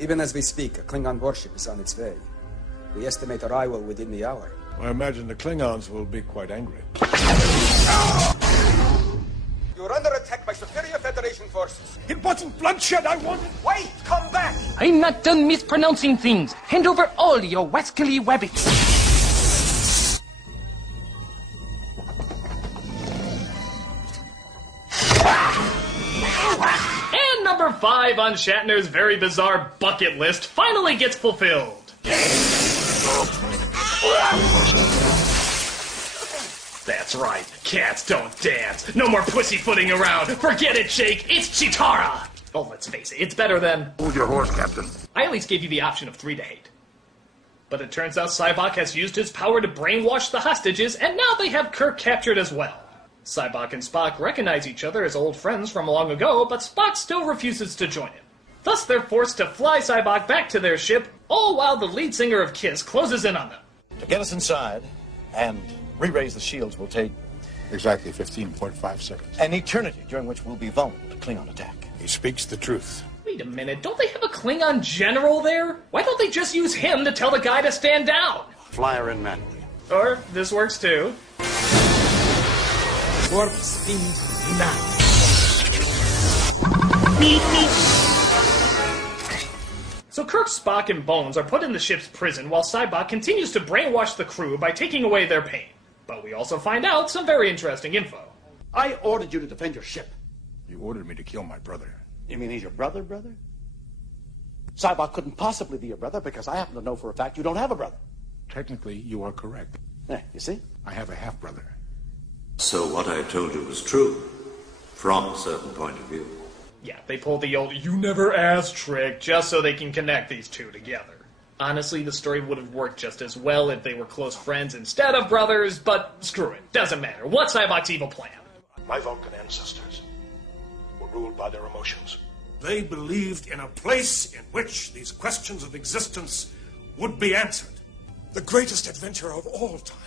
Even as we speak, a Klingon warship is on its way. We estimate arrival within the hour. I imagine the Klingons will be quite angry. You're under attack by superior Federation forces. It wasn't bloodshed I wanted! Wait! Come back! I'm not done mispronouncing things. Hand over all your wascally wabbits. And number 5 on Shatner's very bizarre bucket list finally gets fulfilled. That's right, cats don't dance. No more pussyfooting around. Forget it, Jake. It's Chitara. Oh, let's face it, it's better than... Hold your horse, Captain. I at least gave you the option of 3 to hate. But it turns out Sybok has used his power to brainwash the hostages, and now they have Kirk captured as well. Sybok and Spock recognize each other as old friends from long ago, but Spock still refuses to join him. Thus, they're forced to fly Sybok back to their ship, all while the lead singer of KISS closes in on them. To get us inside and re-raise the shields will take Exactly 15.5 seconds. an eternity during which we'll be vulnerable to Klingon attack. He speaks the truth. Wait a minute, don't they have a Klingon general there? Why don't they just use him to tell the guy to stand down? Flyer in manually. Or, this works too. Warp speed now. So Kirk, Spock, and Bones are put in the ship's prison while Sybok continues to brainwash the crew by taking away their pain. But we also find out some very interesting info. I ordered you to defend your ship. You ordered me to kill my brother. You mean he's your brother? Sybok couldn't possibly be your brother because I happen to know for a fact you don't have a brother. Technically, you are correct. Yeah, you see? I have a half-brother. So what I told you was true, from a certain point of view. Yeah, they pulled the old "you never asked" trick just so they can connect these two together. Honestly, the story would have worked just as well if they were close friends instead of brothers, but screw it. Doesn't matter. What's Sybok's evil plan? My Vulcan ancestors were ruled by their emotions. They believed in a place in which these questions of existence would be answered. The greatest adventure of all time.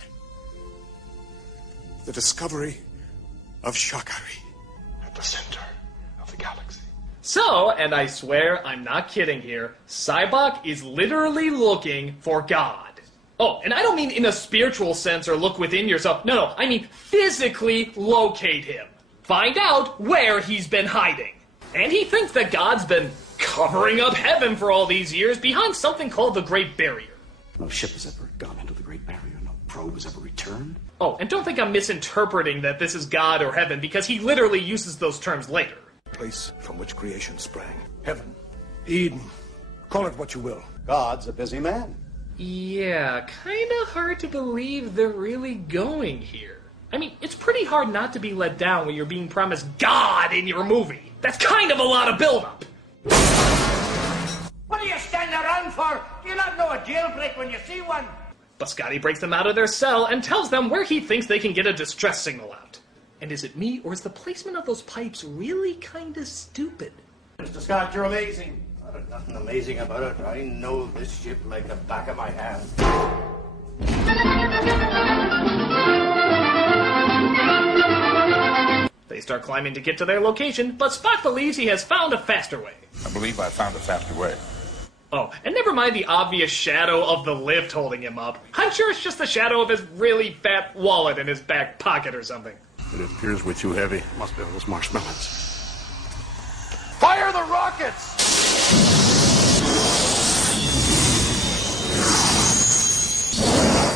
The discovery of Shakari at the center of the galaxy. So, and I swear I'm not kidding here, Sybok is literally looking for God. Oh, and I don't mean in a spiritual sense or look within yourself. No, I mean physically locate him. Find out where he's been hiding. And he thinks that God's been covering up heaven for all these years behind something called the Great Barrier. No ship has ever gone into the Great Barrier. No probe has ever returned. Oh, and don't think I'm misinterpreting that this is God or heaven, because he literally uses those terms later. Place from which creation sprang. Heaven. Eden. Call it what you will. God's a busy man. Yeah, kinda hard to believe they're really going here. I mean, it's pretty hard not to be let down when you're being promised God in your movie. That's kind of a lot of buildup. What are you standing around for? Do you not know a jailbreak when you see one? But Scotty breaks them out of their cell and tells them where he thinks they can get a distress signal out. And is it me, or is the placement of those pipes really kinda stupid? Mr. Scott, you're amazing. There's nothing amazing about it. I know this ship like the back of my hand. They start climbing to get to their location, but Spock believes he has found a faster way. I believe I found a faster way. Oh, and never mind the obvious shadow of the lift holding him up. I'm sure it's just the shadow of his really fat wallet in his back pocket or something. It appears we're too heavy. Must be those marshmallows. Fire the rockets!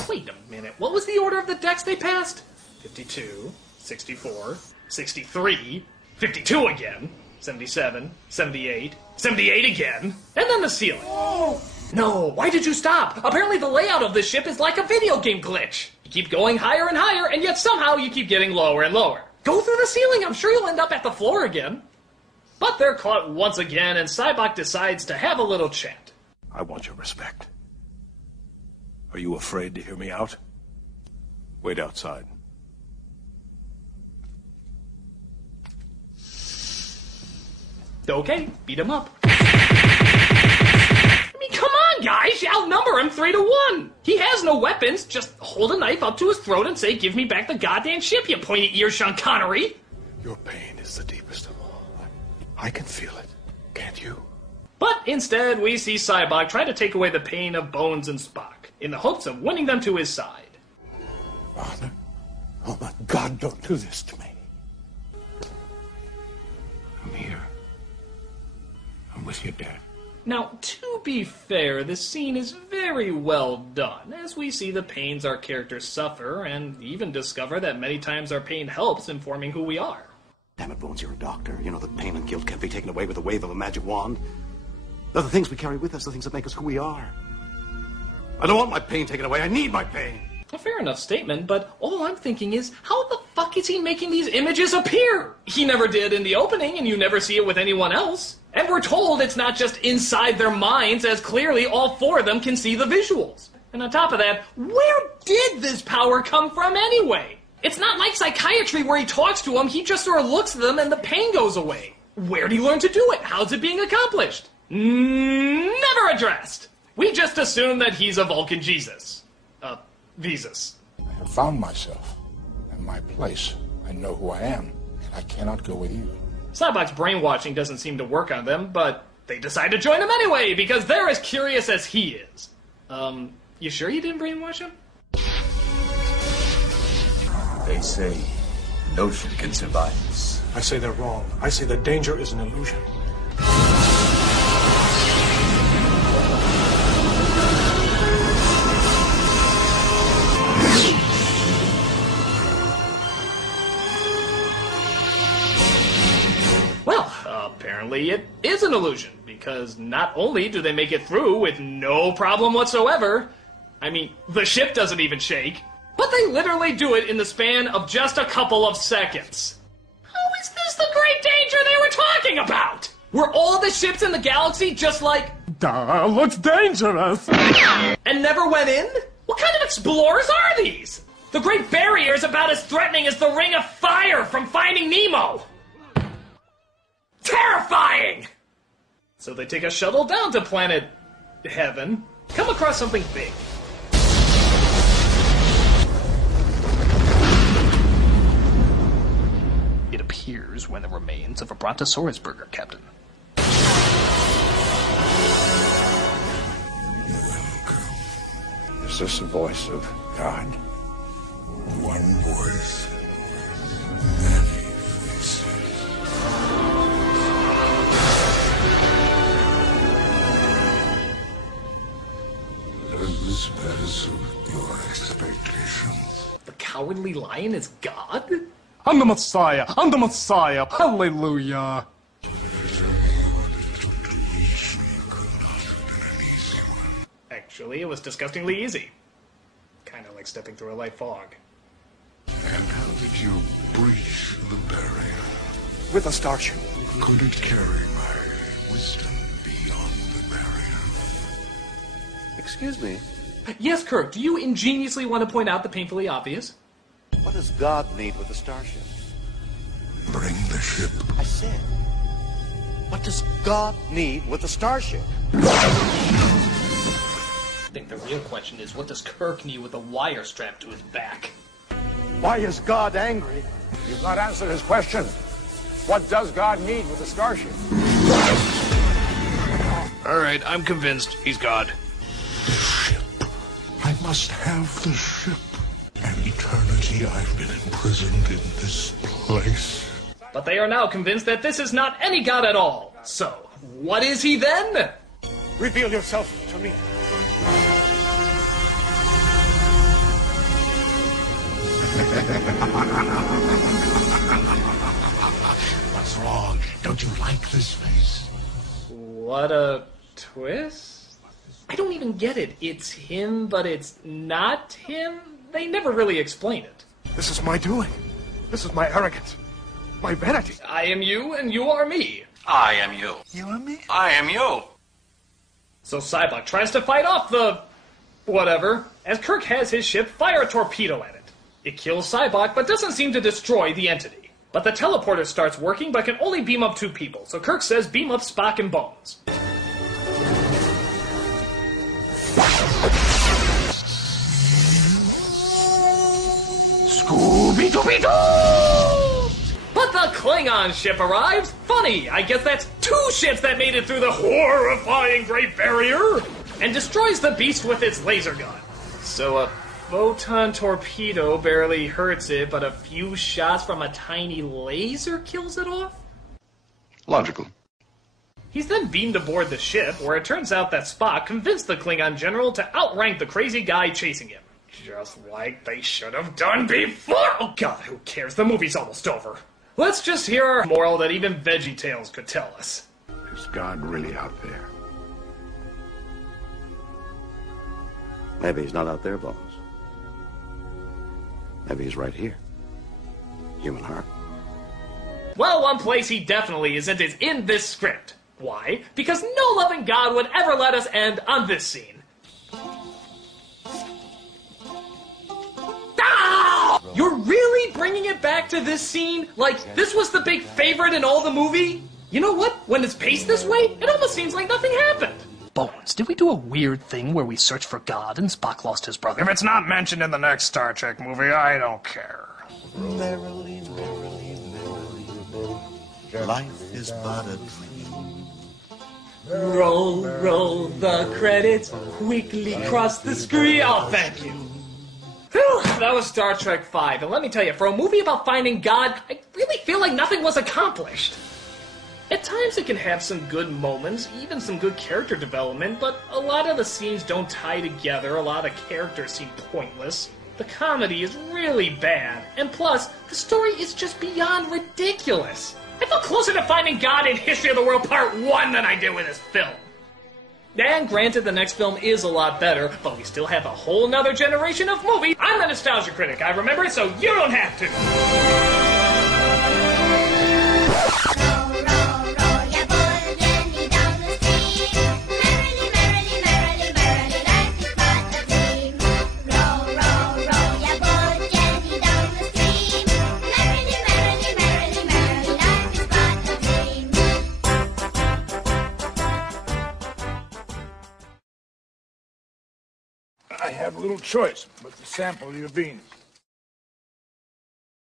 Wait a minute, what was the order of the decks they passed? 52, 64, 63, 52 again, 77, 78, 78 again, and then the ceiling. Oh! No, why did you stop? Apparently the layout of this ship is like a video game glitch. You keep going higher and higher, and yet somehow you keep getting lower and lower. Go through the ceiling, I'm sure you'll end up at the floor again. But they're caught once again, and Sybok decides to have a little chat. I want your respect. Are you afraid to hear me out? Wait outside. Okay, beat him up. I mean, come on, guys! You outnumber him 3-1! He has no weapons, just hold a knife up to his throat and say, "Give me back the goddamn ship, you pointy ear Sean Connery!" Your pain is the deepest of all. I can feel it. Can't you? But instead, we see Sybok try to take away the pain of Bones and Spock, in the hopes of winning them to his side. Father? Oh my God, don't do this to me. I'm here. I'm with you, Dad. Now, to be fair, this scene is very well done, as we see the pains our characters suffer, and even discover that many times our pain helps in forming who we are. Damn it, Bones, you're a doctor. You know that pain and guilt can't be taken away with the wave of a magic wand. They're the things we carry with us, the things that make us who we are. I don't want my pain taken away. I need my pain. A fair enough statement, but all I'm thinking is, how the fuck is he making these images appear? He never did in the opening, and you never see it with anyone else. And we're told it's not just inside their minds, as clearly all four of them can see the visuals. And on top of that, where did this power come from anyway? It's not like psychiatry where he talks to them, he just sort of looks at them and the pain goes away. Where'd he learn to do it? How's it being accomplished? Never addressed. We just assume that he's a Vulcan Jesus. Vesus. I have found myself and my place. I know who I am, and I cannot go with you. Sybok's brainwashing doesn't seem to work on them, but they decide to join him anyway, because they're as curious as he is. You sure you didn't brainwash him? They say notion can survive this. I say they're wrong. I say the danger is an illusion. Apparently it is an illusion, because not only do they make it through with no problem whatsoever, I mean, the ship doesn't even shake, but they literally do it in the span of just a couple of seconds. How is this the great danger they were talking about? Were all the ships in the galaxy just like, Duh, looks dangerous, and never went in? What kind of explorers are these? The Great Barrier is about as threatening as the Ring of Fire from Finding Nemo. Terrifying! So they take a shuttle down to planet Heaven, come across something big. It appears when the remains of a Brontosaurus burger, Captain. Is this the voice of God? One voice, many faces. Lives as your expectations. The Cowardly Lion is God? I'm the Messiah! I'm the Messiah! Hallelujah! Actually, it was disgustingly easy. Kinda like stepping through a light fog. And how did you breach the barrier? With a starship. Could it carry my wisdom beyond the barrier? Excuse me, Yes, Kirk, do you ingeniously want to point out the painfully obvious? what does God need with a starship? Bring the ship. I said, what does God need with a starship? I think the real question is, what does Kirk need with a wire strapped to his back? Why is God angry? You've not answered his question. What does God need with a starship? All right, I'm convinced. He's God. The ship. I must have the ship. An eternity I've been imprisoned in this place. But they are now convinced that this is not any god at all. So, what is he then? Reveal yourself to me. What's wrong? Don't you like this face? What a twist? I don't even get it. It's him, but it's not him? They never really explain it. This is my doing. This is my arrogance. My vanity. I am you, and you are me. I am you. You and me? I am you. So Sybok tries to fight off the... whatever, as Kirk has his ship fire a torpedo at it. It kills Sybok, but doesn't seem to destroy the entity. But the teleporter starts working, but can only beam up 2 people, so Kirk says beam up Spock and Bones. Scooby-Dooby-Doo! But the Klingon ship arrives! Funny, I guess that's 2 ships that made it through the horrifying Great Barrier and destroys the beast with its laser gun. So a photon torpedo barely hurts it, but a few shots from a tiny laser kills it off? Logical. He's then beamed aboard the ship, where it turns out that Spock convinced the Klingon general to outrank the crazy guy chasing him. Just like they should have done before! Oh god, who cares? The movie's almost over. Let's just hear our moral that even VeggieTales could tell us. Is God really out there? Maybe he's not out there, Bones. Maybe he's right here. Human heart. Well, one place he definitely isn't is in this script. Why? Because no loving God would ever let us end on this scene. Ah! You're really bringing it back to this scene? Like, this was the big favorite in all the movie? You know what? When it's paced this way, it almost seems like nothing happened. Bones, did we do a weird thing where we searched for God and Spock lost his brother? If it's not mentioned in the next Star Trek movie, I don't care. Merrily, merrily, merrily, life is but a dream. Roll, roll the credits, quickly cross the screen. Oh, thank you. Whew, that was Star Trek V, and let me tell you, for a movie about finding God, I really feel like nothing was accomplished. At times it can have some good moments, even some good character development, but a lot of the scenes don't tie together, a lot of characters seem pointless. The comedy is really bad, and plus, the story is just beyond ridiculous. I feel closer to finding God in History of the World Part 1 than I did with this film. And granted, the next film is a lot better, but we still have a whole nother generation of movies. I'm the Nostalgia Critic, I remember it, so you don't have to. I have little choice but to sample your beans.